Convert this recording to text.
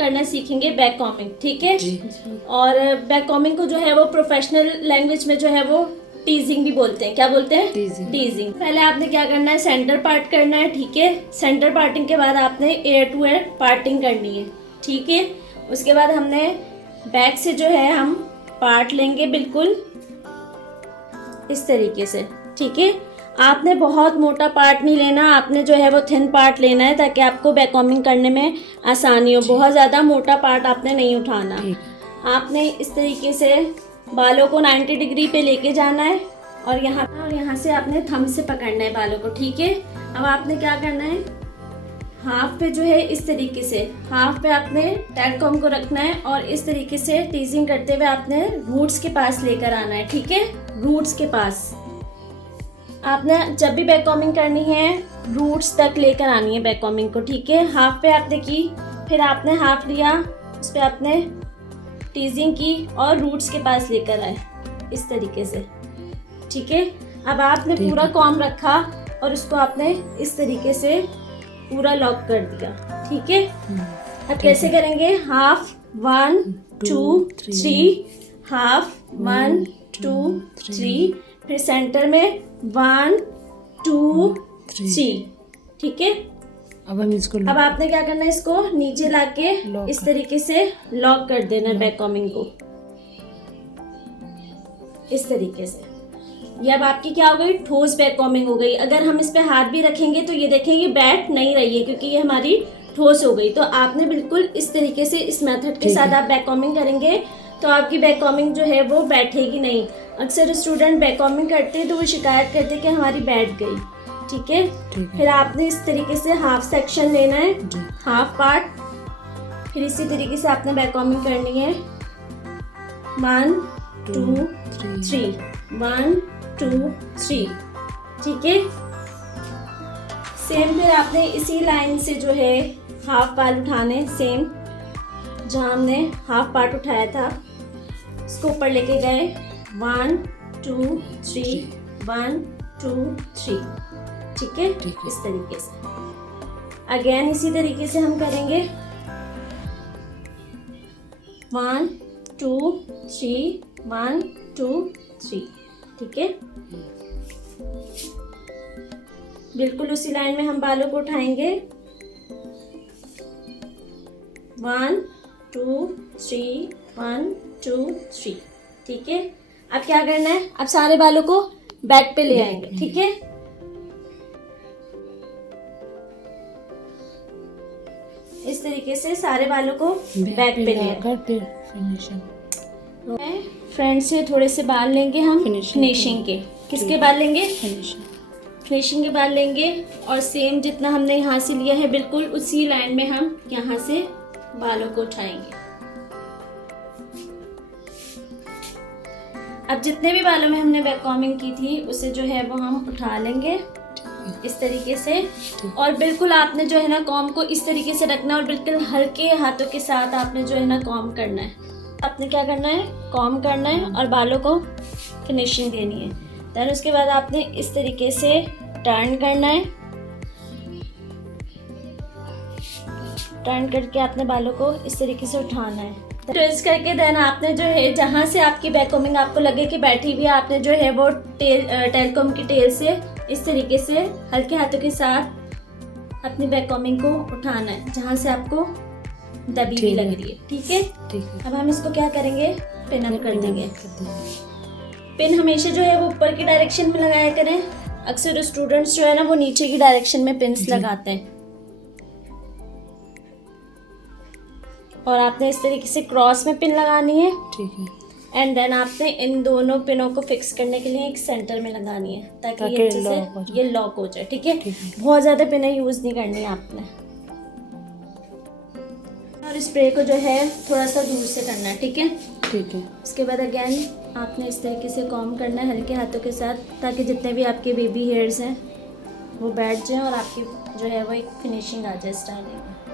करना सीखेंगे back combing, ठीक है। और बैक कॉम्बिंग को जो है वो प्रोफेशनल लैंग्वेज में जो है वो टीजिंग भी बोलते हैं। क्या बोलते हैं? टीजिंग। पहले आपने क्या करना है, सेंटर पार्ट करना है, ठीक है। सेंटर पार्टिंग के बाद आपने एयर टू एयर पार्टिंग करनी है, ठीक है। उसके बाद हमने बैक से जो है हम पार्ट लेंगे बिल्कुल इस तरीके से, ठीक है। आपने बहुत मोटा पार्ट नहीं लेना, आपने जो है वो थिन पार्ट लेना है ताकि आपको बैक कॉम्बिंग करने में आसानी हो। बहुत ज़्यादा मोटा पार्ट आपने नहीं उठाना। आपने इस तरीके से बालों को 90 डिग्री पे लेके जाना है और यहाँ से आपने थंब से पकड़ना है बालों को, ठीक है। अब आपने क्या करना है, हाफ पे जो है इस तरीके से हाफ पे आपने टेल कॉम्ब को रखना है और इस तरीके से टीजिंग करते हुए आपने रूट्स के पास लेकर आना है, ठीक है। रूट्स के पास आपने जब भी बैक कॉम्बिंग करनी है रूट्स तक लेकर आनी है बैक कॉम्बिंग को, ठीक है। हाफ पे आपने की, फिर आपने हाफ लिया, उस पर आपने टीजिंग की और रूट्स के पास लेकर आए इस तरीके से, ठीक है। अब आपने पूरा कॉम्ब रखा और उसको आपने इस तरीके से पूरा लॉक कर दिया, ठीक है। अब कैसे करेंगे, हाफ 1 2 3, हाफ 1 2 3, फिर सेंटर में 1 2 3, ठीक है। अब आपने क्या करना है, इसको नीचे लाके इस तरीके से लॉक कर देना बैक कॉम्बिंग को इस तरीके से। ये अब आपकी क्या हो गई, ठोस बैक कॉम्बिंग हो गई। अगर हम इस पे हाथ भी रखेंगे तो ये देखेंगे बैठ नहीं रही है क्योंकि ये हमारी ठोस हो गई। तो आपने बिल्कुल इस तरीके से इस मेथड के साथ आप बैक कॉम्बिंग करेंगे तो आपकी बैक कॉम्बिंग जो है वो बैठेगी नहीं। अक्सर स्टूडेंट बैक कॉम्बिंग करते हैं तो वो शिकायत करते हैं कि हमारी बैठ गई, ठीक है। फिर आपने इस तरीके से हाफ सेक्शन लेना है, हाफ पार्ट, फिर इसी तरीके से आपने बैक कॉम्बिंग करनी है 1 2 3, 1 2 3, ठीक है। सेम फिर आपने इसी लाइन से जो है हाफ बाल उठाने, सेम जहाँ हमने हाफ पार्ट उठाया था इसको ऊपर लेके गए 1 2 3, 1 2 3, ठीक है। इस तरीके से अगेन इसी तरीके से हम करेंगे 1 2 3, 1 2 3, ठीक है। बिल्कुल उसी लाइन में हम बालों को उठाएंगे 1 2 3, 1 2 3, ठीक है। अब क्या करना है, अब सारे बालों को बैक पे ले आएंगे, ठीक है। इस तरीके से सारे बालों को बैक पे ले आएंगे। फ्रंट से थोड़े से बाल लेंगे हम फिनिशिंग के। किसके बाल लेंगे? फिनिशिंग के बाल लेंगे और सेम जितना हमने यहाँ से लिया है बिल्कुल उसी लाइन में हम यहाँ से बालों को उठाएंगे। अब जितने भी बालों में हमने बैक कॉम्बिंग की थी उसे जो है वो हम उठा लेंगे इस तरीके से। और बिल्कुल आपने जो है ना कॉम्ब को इस तरीके से रखना है और बिल्कुल हल्के हाथों के साथ आपने जो है ना कॉम्ब करना है। आपने क्या करना है, कॉम्ब करना है और बालों को फिनिशिंग देनी है। देन उसके बाद आपने इस तरीके से टर्न करना है, टर्न करके आपने बालों को इस तरीके से उठाना है, ट्विस्ट करके। देन आपने जो है जहाँ से आपकी बैक कॉम्बिंग आपको लगे कि बैठी हुई, आपने जो है वो टेल कॉम्ब की टेल से इस तरीके से हल्के हाथों के साथ अपनी बैक कॉम्बिंग को उठाना है जहाँ से आपको दबी भी लग रही है, ठीक है। अब हम इसको क्या करेंगे, पिन अप कर देंगे। पिन हमेशा जो है वो ऊपर की डायरेक्शन में लगाया करें। अक्सर स्टूडेंट्स जो है ना वो नीचे की डायरेक्शन में पिन्स लगाते हैं और आपने इस तरीके से क्रॉस में पिन लगानी है, ठीक है। एंड देन आपने इन दोनों पिनों को फिक्स करने के लिए एक सेंटर में लगानी है ताकि ये अच्छे से ये लॉक हो जाए, ठीक है। बहुत ज़्यादा पिनें यूज़ नहीं करनी है आपने। और स्प्रे को जो है थोड़ा सा दूर से करना है, ठीक है, ठीक है। इसके बाद अगेन आपने इस तरीके से कॉम्ब करना है हल्के हाथों के साथ ताकि जितने भी आपके बेबी हेयर्स हैं वो बैठ जाएं और आपकी जो है वो एक फिनिशिंग आ जाए स्टाइलिंग में।